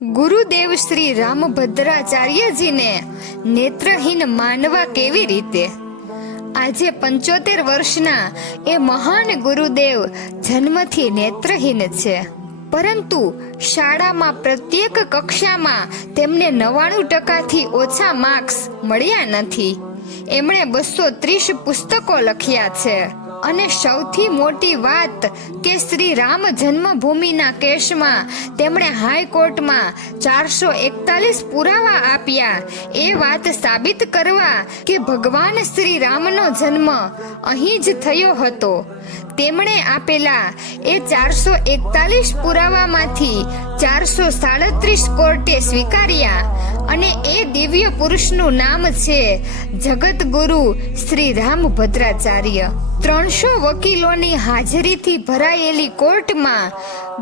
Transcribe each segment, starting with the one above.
ગુરુદેવ શ્રી રામભદ્રાચાર્યજીને નેત્રહીન માનવા કેવી રીતે? આજે 75 વર્ષના એ મહાન ગુરુદેવ જન્મથી નેત્રહીન છે, પરંતુ શાળામાં પ્રત્યેક કક્ષામાં તેમને 99%થી ઓછા માર્ક્સ મળ્યા નથી. એમણે 230 પુસ્તકો લખ્યા છે અને સૌથી મોટી વાત કે શ્રી રામ જન્મભૂમિના કેસમાં તેમણે હાઈકોર્ટમાં 441 પુરાવા આપ્યા એ વાત સાબિત કરવા કે ભગવાન શ્રી રામનો જન્મ અહીં જ થયો હતો. તેમણે આપેલા એ 441 પુરાવામાંથી 437 કોર્ટે સ્વીકાર્યા અને એ દિવ્ય પુરુષનું નામ છે જગતગુરુ શ્રી રામભદ્રાચાર્ય. 300 વકીલોની હાજરીથી ભરાયેલી કોર્ટમાં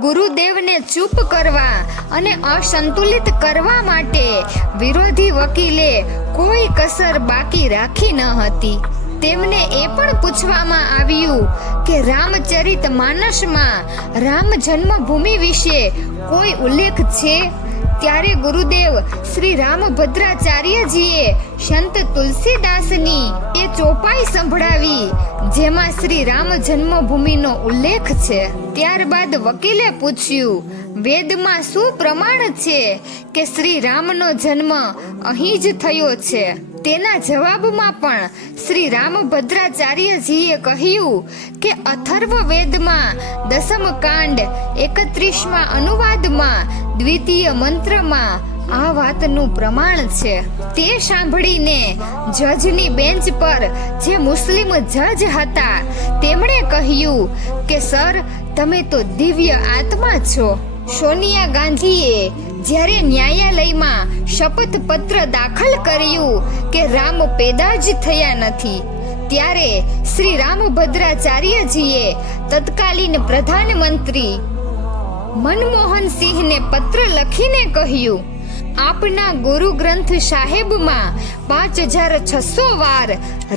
ગુરુદેવને ચૂપ કરવા અને અસંતુલિત કરવા માટે વિરોધી વકીલે કોઈ કસર બાકી રાખી ન હતી. તેમને એ પણ પૂછવામાં આવ્યું કે રામચરિત માનસમાં રામ જન્મભૂમિ વિશે કોઈ ઉલ્લેખ છે? ત્યારે ગુરુદેવ શ્રી રામભદ્રાચાર્યજીએ સંત તુલસીદાસની એ ચોપાઈ સંભળાવી જેમાં શ્રી રામ જન્મભૂમિનો ઉલ્લેખ છે. ત્યારબાદ વકીલે પૂછ્યું, વેદમાં શું પ્રમાણ છે કે શ્રી રામનો જન્મ અહીં જ થયો છે? તેના જવાબમાં પણ શ્રી રામભદ્રાચાર્યજીએ કહ્યું કે અથર્વ વેદમાં 10મ કાંડ 31મા અનુવાદમાં દ્વિતીય મંત્રમાં આ વાતનું પ્રમાણ છે. તે સાંભળીને જજની બેન્ચ પર જે મુસ્લિમ જજ હતા તેમણે કહ્યું કે સર, તમે તો દિવ્ય આત્મા છો. સોનિયા ગાંધીએ જ્યારે ન્યાયાલયમાં શપથ પત્ર દાખલ કર્યું કે રામ પેદા જ થયા નથી, ત્યારે શ્રી રામભદ્રાચાર્યજીએ તત્કાલીન પ્રધાનમંત્રી મનમોહન સિંહને પત્ર લખીને કહ્યું, આપના ગુરુ ગ્રંથ સાહેબમાં 5600 વાર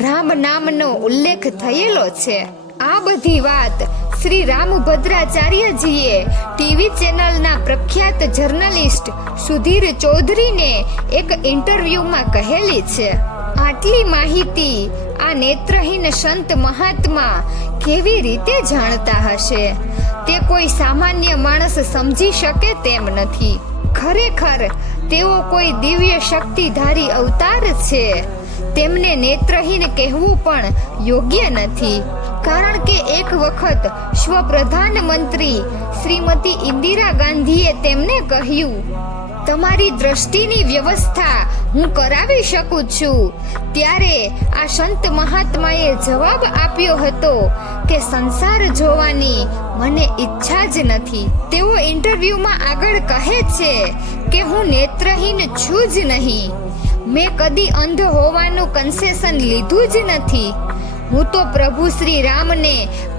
રામ નામનો ઉલ્લેખ થયેલો છે. આ બધી વાત શ્રી રામભદ્રાચાર્યજીએ ટીવી ચેનલના પ્રખ્યાત જર્નલિસ્ટ સુધીર ચૌધરીને એક ઇન્ટરવ્યુમાં કહેલી છે. આટલી માહિતી આ નેત્રહીન સંત મહાત્મા કેવી રીતે જાણતા હશે? તે કોઈ સામાન્ય માણસ સમજી શકે તેમ નથી. ખરેખર તેઓ કોઈ દિવ્ય શક્તિધારી અવતાર છે. તેમને નેત્રહીન કહેવું પણ યોગ્ય નથી, કારણ કે એક વખત સ્વપ્રધાનમંત્રી શ્રીમતી ઇન્દિરા ગાંધીએ તેમને કહ્યું, તમારી દ્રષ્ટિની વ્યવસ્થા હું કરાવી શકું છું. ત્યારે આ સંત મહાત્માએ જવાબ આપ્યો હતો કે સંસાર જોવાની મને ઈચ્છા જ નથી. તેઓ ઇન્ટરવ્યુમાં આગળ કહે છે કે હું નેત્રહીન છું જ નહીં. મેં કદી અંધ હોવાનું કન્સેશન લીધું જ નથી. હું તો પ્રભુ શ્રી રામને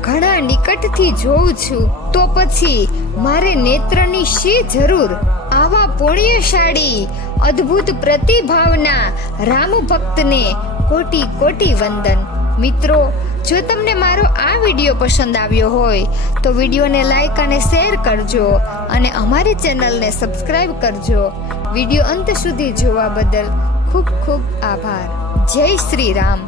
ઘણા નિકટથી જોઉં છું. તો પછી મારે નેત્રની શી જરૂર? આવા પુણ્યશાળી અદ્ભુત પ્રતિભાવના રામ ભક્તને કોટી કોટી વંદન. મિત્રો, જો તમને મારો આ વિડીયો પસંદ આવ્યો હોય તો વિડીયોને લાઈક અને શેર કરજો અને અમારી ચેનલને સબસ્ક્રાઇબ કરજો. વિડીયો અંત સુધી જોવા બદલ ખૂબ ખૂબ આભાર. જય શ્રી રામ.